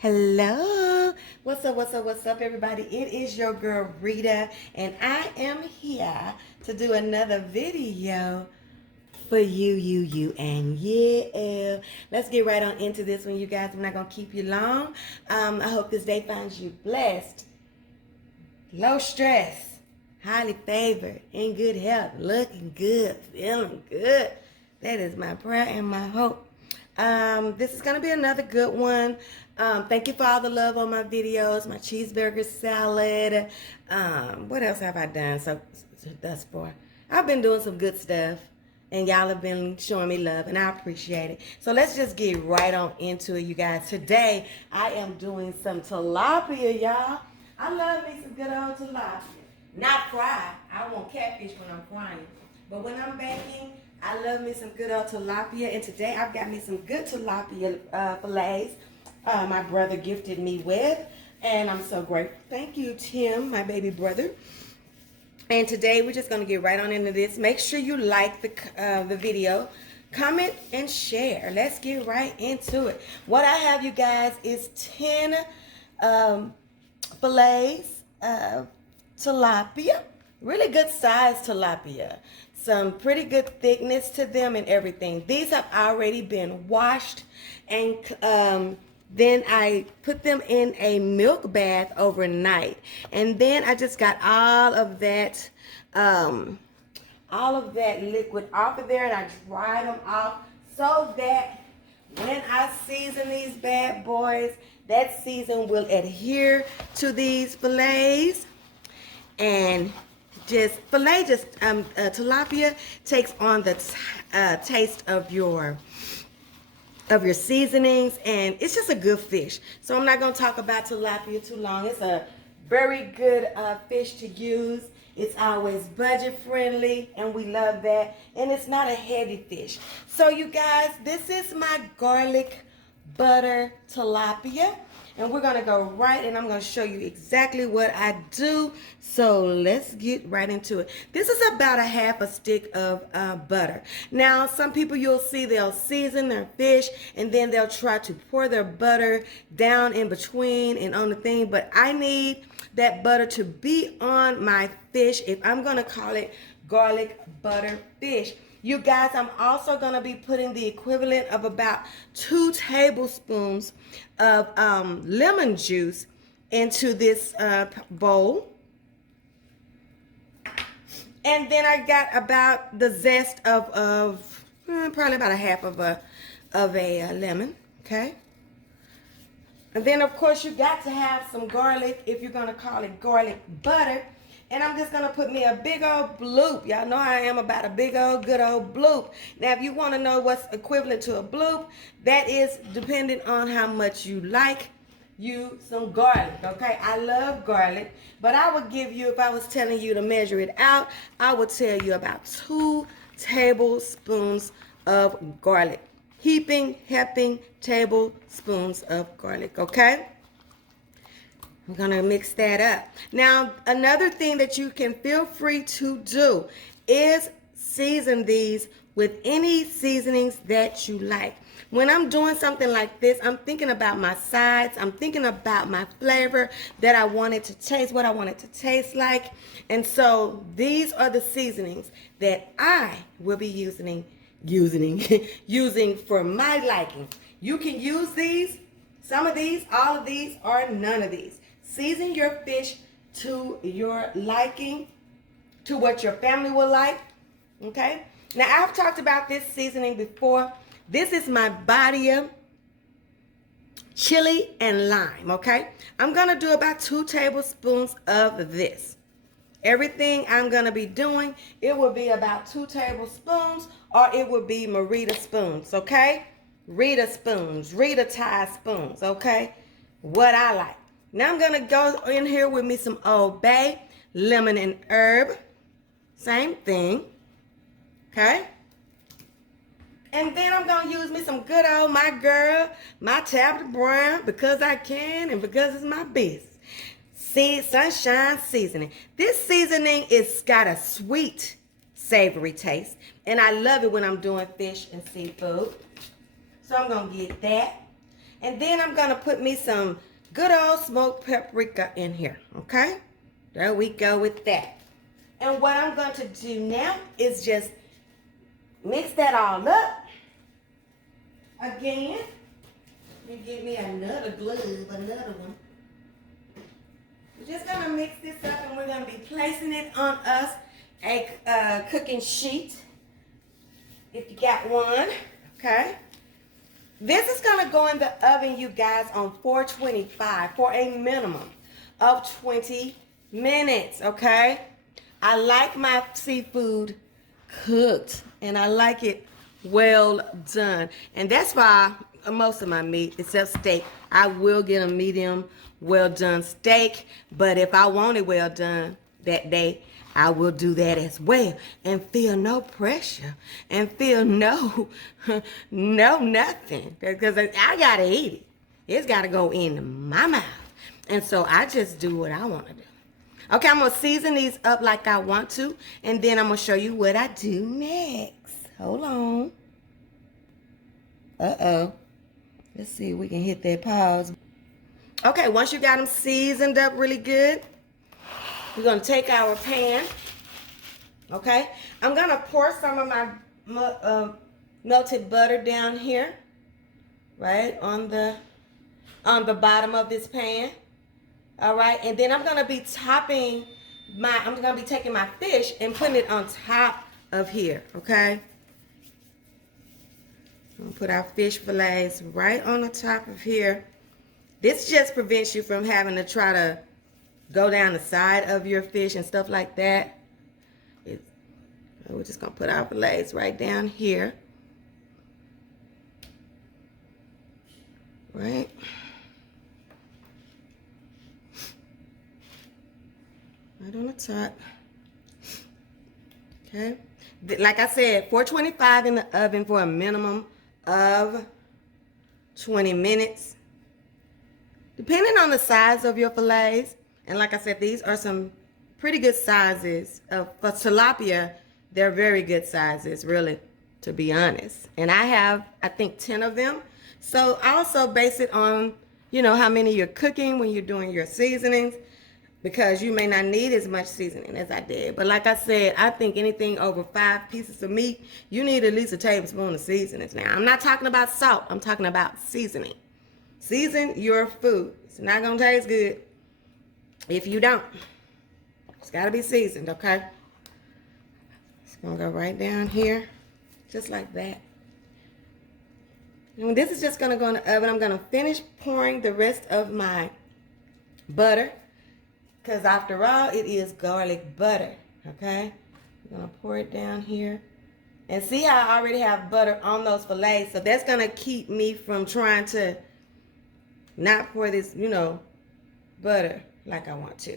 Hello. What's up, everybody? It is your girl, Rita, and I am here to do another video for you, and yeah. Let's get right on into this one, you guys. I'm not going to keep you long. I hope this day finds you blessed, low stress, highly favored, in good health, looking good, feeling good. That is my prayer and my hope. This is going to be another good one. Thank you for all the love on my videos, my cheeseburger salad. What else have I done so thus far? I've been doing some good stuff, and y'all have been showing me love, and I appreciate it. So let's just get right on into it, you guys. Today, I am doing some tilapia, y'all. I love me some good old tilapia. Not fried. I don't want catfish when I'm frying. But when I'm baking, I love me some good old tilapia. And today, I've got me some good tilapia fillets. My brother gifted me with, and I'm so grateful. Thank you, Tim, my baby brother. And today we're just going to get right on into this. Make sure you like the video, comment, and share. Let's get right into it. What I have, you guys, is 10 fillets of tilapia. Really good size tilapia. Some pretty good thickness to them and everything. These have already been washed, and then I put them in a milk bath overnight. And then I just got all of that liquid off of there, and I dried them off so that when I season these bad boys, that season will adhere to these fillets. And tilapia takes on the taste of your seasonings, and it's just a good fish. So I'm not going to talk about tilapia too long. It's a very good fish to use. It's always budget friendly, and we love that. And it's not a heavy fish. So you guys, this is my garlic butter tilapia. And we're going to go right, and I'm going to show you exactly what I do. So let's get right into it. This is about a half a stick of butter. Now, some people you'll see, they'll season their fish, and then they'll try to pour their butter down in between and on the thing. But I need that butter to be on my fish if I'm going to call it garlic butter fish. You guys, I'm also going to be putting the equivalent of about 2 tablespoons of lemon juice into this bowl. And then I got about the zest of probably about a half of a lemon, okay? And then, of course, you got to have some garlic if you're going to call it garlic butter. And I'm just going to put me a big old bloop. Y'all know I am about a big old, good old bloop. Now, if you want to know what's equivalent to a bloop, that is dependent on how much you like you some garlic, okay? I love garlic, but I would give you, if I was telling you to measure it out, I would tell you about 2 tablespoons of garlic. Heaping tablespoons of garlic, okay? We're going to mix that up. Now, another thing that you can feel free to do is season these with any seasonings that you like. When I'm doing something like this, I'm thinking about my sides. I'm thinking about my flavor that I want it to taste, what I want it to taste like. And so these are the seasonings that I will be using for my liking. You can use these, some of these, all of these, or none of these. Season your fish to your liking, to what your family will like, okay? Now, I've talked about this seasoning before. This is my Badia Chile&Lime, okay? I'm going to do about 2 tablespoons of this. Everything I'm going to be doing, it will be about 2 tablespoons, or it will be Mureta spoons, okay? Rita spoons, Rita tie spoons, okay? What I like. Now I'm going to go in here with me some Old Bay, lemon and herb. Same thing. Okay? And then I'm going to use me some good old, my girl, my Tabitha Brown, because I can and because it's my business. Sunshine seasoning. This seasoning is got a sweet, savory taste. And I love it when I'm doing fish and seafood. So I'm going to get that. And then I'm gonna put me some good old smoked paprika in here, okay? There we go with that. And what I'm going to do now is just mix that all up. Again, let me get me another glove, another one. We're just gonna mix this up and we're gonna be placing it on us a cooking sheet, if you got one, okay? This is gonna go in the oven, you guys, on 425 for a minimum of 20 minutes, okay? I like my seafood cooked and I like it well done. And that's why most of my meat, except steak, I will get a medium well done steak. But if I want it well done that day, I will do that as well and feel no pressure and feel no nothing, because I gotta eat it. It's gotta go in my mouth. And so I just do what I want to do. Okay, I'm gonna season these up like I want to, and then I'm gonna show you what I do next. Hold on. Uh-oh. Let's see if we can hit that pause. Okay, once you got them seasoned up really good, we're gonna take our pan. Okay, I'm gonna pour some of my melted butter down here, right on the bottom of this pan. All right, and then I'm gonna be taking my fish and putting it on top of here. Okay, I'm gonna put our fish fillets right on the top of here. This just prevents you from having to try to go down the side of your fish and stuff like that. We're just gonna put our fillets right down here. Right. Right on the top. Okay. Like I said, 425 in the oven for a minimum of 20 minutes. Depending on the size of your fillets. And like I said, these are some pretty good sizes. For tilapia, they're very good sizes, really, to be honest. And I have, I think, 10 of them. So I also base it on, you know, how many you're cooking when you're doing your seasonings, because you may not need as much seasoning as I did. But like I said, I think anything over 5 pieces of meat, you need at least a tablespoon of seasonings. Now, I'm not talking about salt. I'm talking about seasoning. Season your food. It's not going to taste good if you don't. It's got to be seasoned, okay? It's going to go right down here, just like that. And this is just going to go in the oven. I'm going to finish pouring the rest of my butter, because after all, it is garlic butter, okay? I'm going to pour it down here. And see how I already have butter on those fillets, so that's going to keep me from trying to not pour this, you know, butter like I want to.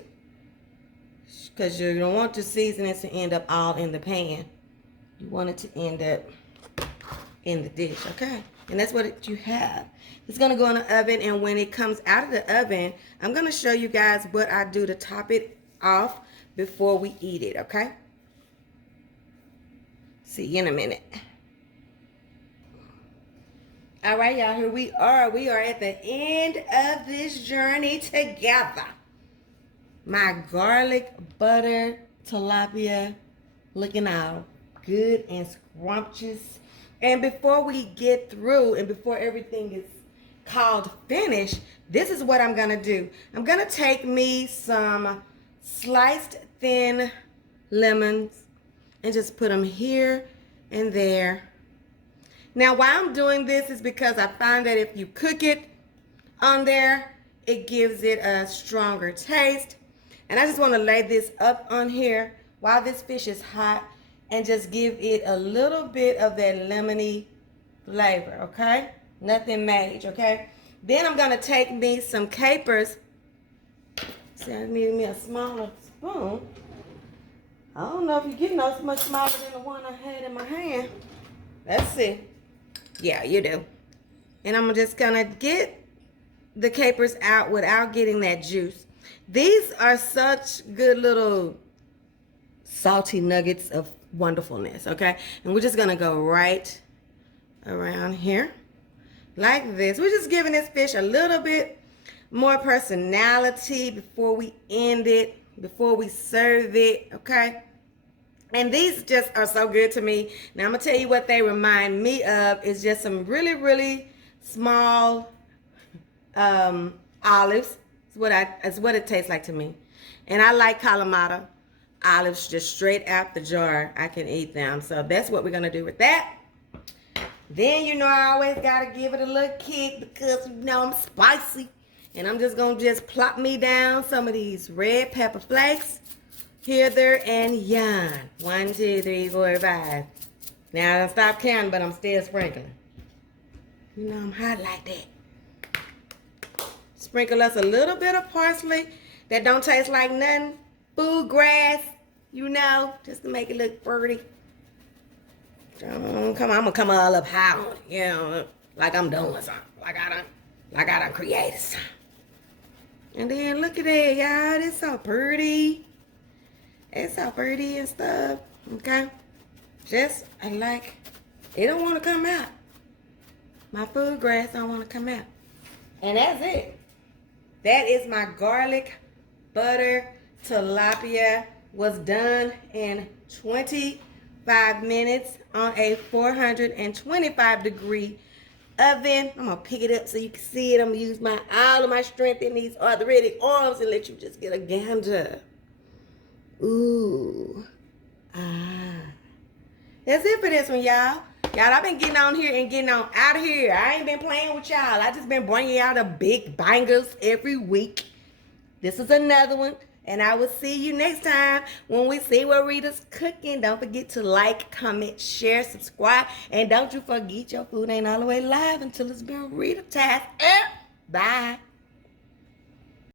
Because you don't want the seasonings to end up all in the pan. You want it to end up in the dish, okay? And that's what you have. It's going to go in the oven, and when it comes out of the oven, I'm going to show you guys what I do to top it off before we eat it, okay? See you in a minute. All right, y'all, here we are. We are at the end of this journey together. My garlic butter tilapia looking all good and scrumptious. And before we get through and before everything is called finished, this is what I'm going to do. I'm going to take me some sliced thin lemons and just put them here and there. Now, why I'm doing this is because I find that if you cook it on there, it gives it a stronger taste. And I just want to lay this up on here while this fish is hot and just give it a little bit of that lemony flavor, okay? Nothing major, okay? Then I'm going to take me some capers. See, I need me a smaller spoon. I don't know if you're getting those much smaller than the one I had in my hand. Let's see. Yeah, you do. And I'm just going to get the capers out without getting that juice. These are such good little salty nuggets of wonderfulness, okay? And we're just going to go right around here. like this. We're just giving this fish a little bit more personality before we end it, before we serve it, okay? And these just are so good to me. Now, I'm going to tell you what they remind me of. It's just some really, really small olives. It's what it tastes like to me. And I like Kalamata olives just straight out the jar. I can eat them. So that's what we're going to do with that. Then, you know, I always got to give it a little kick because, you know, I'm spicy. And I'm just going to just plop me down some of these red pepper flakes. Here, there, and yon. 1, 2, 3, 4, 5. Now, I done stopped counting, but I'm still sprinkling. You know, I'm hot like that. Sprinkle us a little bit of parsley that don't taste like nothing. Food grass, you know, just to make it look pretty. Come on, I'm gonna come all up high on it, you know, like I'm doing something, like I done created something. And then look at that, y'all. It's so pretty. It's so pretty and stuff. Okay, just I like. It don't want to come out. My food grass don't want to come out. And that's it. That is my garlic butter tilapia. Was done in 25 minutes on a 425 degree oven. I'm gonna pick it up so you can see it. I'm gonna use all of my strength in these arthritic arms and let you just get a gander. Ooh. That's it for this one, y'all. Y'all, I've been getting on here and getting on out of here. I ain't been playing with y'all. I just been bringing y'all the big bangers every week. This is another one. And I will see you next time when we see what Rita's cooking. Don't forget to like, comment, share, subscribe. And don't you forget your food ain't all the way live until it's been Rita-tased. Bye.